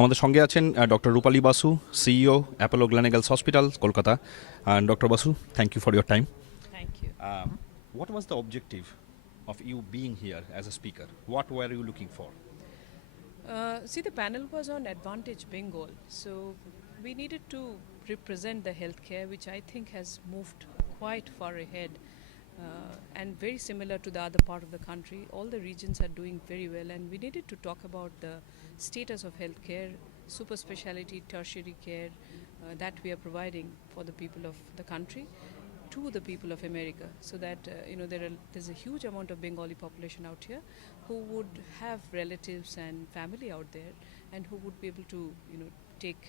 আমাদের সঙ্গে আছেন doctor Rupali Basu, CEO Apollo Gleneagles hospital, Kolkata. Doctor Basu, thank you for your time. Thank you. What was the objective of you being here as a speaker? What were you looking for? See, the panel was on Advantage Bengal, so we needed to represent the healthcare, which I think has moved quite far ahead and very similar to the other part of the country. All the regions are doing very well, and we needed to talk about the status of healthcare, super specialty, tertiary care that we are providing for the people of the country to the people of America, so that there's a huge amount of Bengali population out here who would have relatives and family out there, and who would be able to take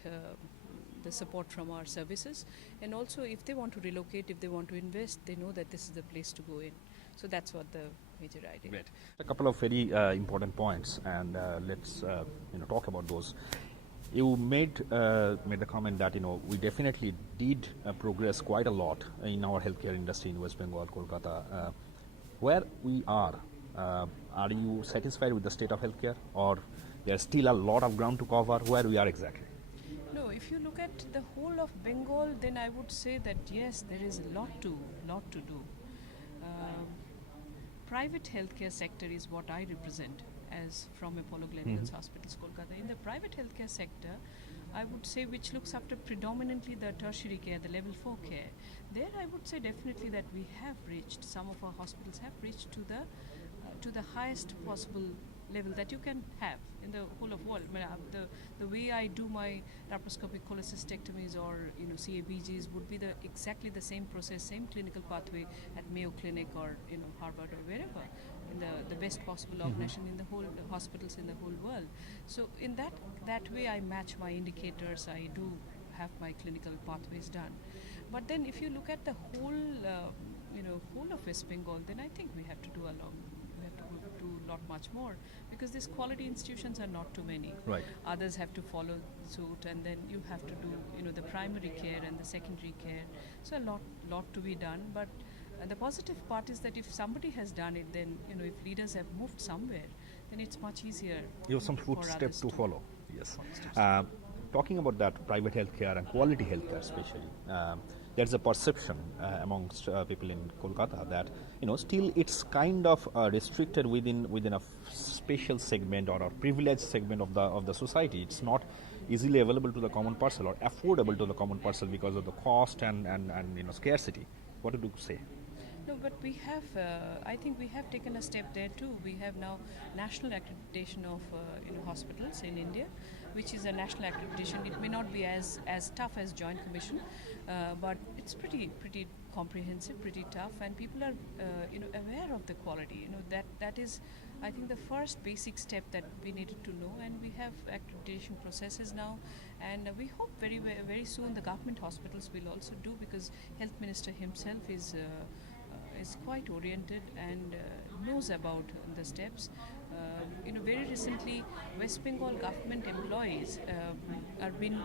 the support from our services. And also, if they want to relocate, if they want to invest, they know that this is the place to go in. So that's what the major idea. Great. A couple of very important points, and let's talk about those. You made the comment that we definitely did progress quite a lot in our healthcare industry in West Bengal, Kolkata. Where we are you satisfied with the state of healthcare, or there's still a lot of ground to cover? Where we are exactly? No, if you look at the whole of Bengal, then I would say that yes, there is a lot to do. Private healthcare sector is what I represent as from Apollo Gleneagles Hospitals, Kolkata. In the private healthcare sector, I would say, which looks after predominantly the tertiary care, the level 4 care, there I would say definitely that we have reached, some of our hospitals have reached to the highest possible level that you can have in the whole of world. The way I do my laparoscopic cholecystectomies or CABGs would be exactly the same process, same clinical pathway at Mayo Clinic or Harvard or wherever, in the best possible organization in the whole hospitals in the whole world. So in that way I match my indicators, I do have my clinical pathways done. But then if you look at the whole of West Bengal, then I think we have to do a lot much more, because these quality institutions are not too many. Right. Others have to follow suit, and then you have to do the primary care and the secondary care. So a lot to be done. But the positive part is that if somebody has done it, then if leaders have moved somewhere, then it's much easier. You have some for footsteps others to follow. Yes. Talking about that private healthcare and quality healthcare, especially, there's a perception amongst people in Kolkata that still it's kind of restricted within a special segment or a privileged segment of the society. It's not easily available to the common person or affordable to the common person because of the cost and scarcity. What do you say? No, but we have, I think we have taken a step there too. We have now national accreditation of hospitals in India, which is a national accreditation. It may not be as tough as Joint Commission, but it's pretty comprehensive, pretty tough, and people are aware of the quality. That is, I think, the first basic step that we needed to know, and we have accreditation processes now, and we hope very soon the government hospitals will also do, because Health Minister himself is quite oriented and knows about the steps. Very recently, West Bengal government employees are been,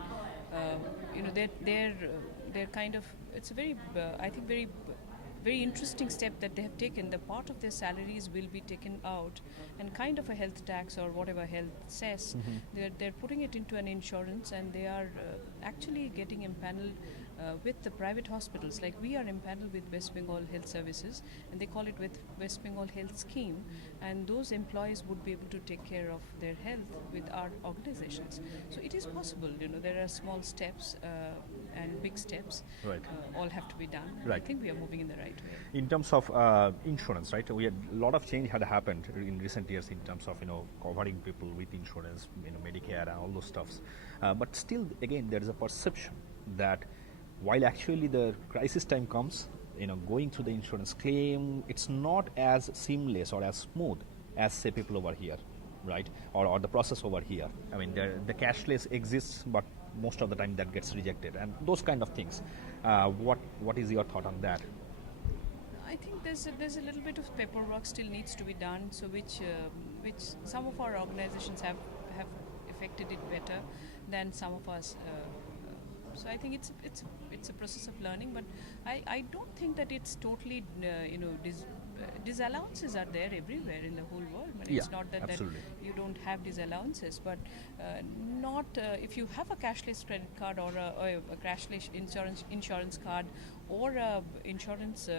they're kind of, it's a very, I think, very interesting step that they have taken. The part of their salaries will be taken out, and kind of a health tax or whatever health says, they're putting it into an insurance, and they are actually getting empaneled with the private hospitals. Like we are empaneled with West Bengal Health Services, and they call it with West Bengal Health Scheme, and those employees would be able to take care of their health with our organizations. So it is possible. There are small steps and big steps. Right. All have to be done. Right. I think we are moving in the right way. In terms of insurance, right? We had a lot of change had happened in recent years in terms of covering people with insurance, Medicare and all those stuffs. But still, again, there is a perception that while actually the crisis time comes, going through the insurance claim, it's not as seamless or as smooth as say people over here, right? Or the process over here. I mean, the cashless exists, but most of the time that gets rejected, and those kind of things. What is your thought on that? I think there's a little bit of paperwork still needs to be done, so which some of our organizations have effected it better than some of us. So I think it's a process of learning, but I don't think that it's totally disallowances are there everywhere in the whole world. I mean, it's Yeah, not that absolutely. you don't have disallowances, but not if you have a cashless credit card or a cashless insurance card or a insurance,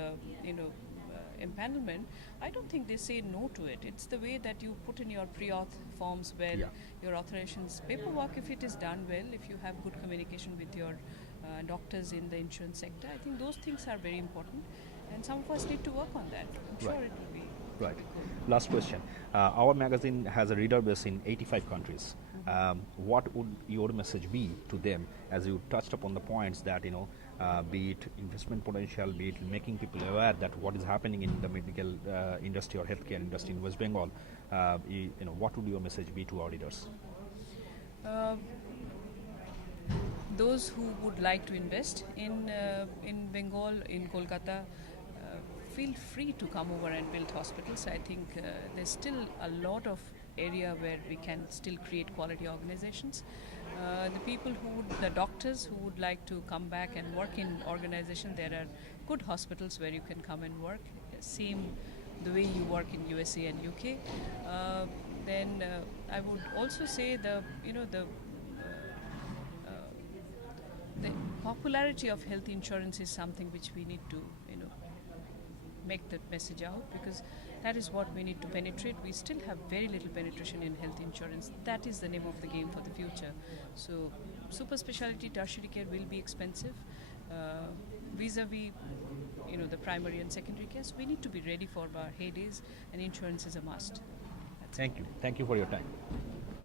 empanelment. I don't think they say no to it. It's the way that you put in your pre-auth forms well, Yeah. your authorizations paperwork, if it is done well, if you have good communication with your doctors in the insurance sector. I think those things are very important, and some of us need to work on that. I'm sure Right. it will be. Right. Last question. Our magazine has a reader base in 85 countries. What would your message be to them, as you touched upon the points that, be it investment potential, be it making people aware that what is happening in the medical industry or healthcare industry in West Bengal? What would your message be to our readers? Uh, those who would like to invest in Bengal, in Kolkata, feel free to come over and build hospitals. I think there's still a lot of area where we can still create quality organizations. The doctors who would like to come back and work in organization, there are good hospitals where you can come and work. Same the way you work in USA and UK. Then I would also say the popularity of health insurance is something which we need to make that message out, because that is what we need to penetrate. We still have very little penetration in health insurance. That is the name of the game for the future. So super specialty tertiary care will be expensive vis-a-vis the primary and secondary care. So we need to be ready for our heydays, and insurance is a must. Thank you. Thank you for your time.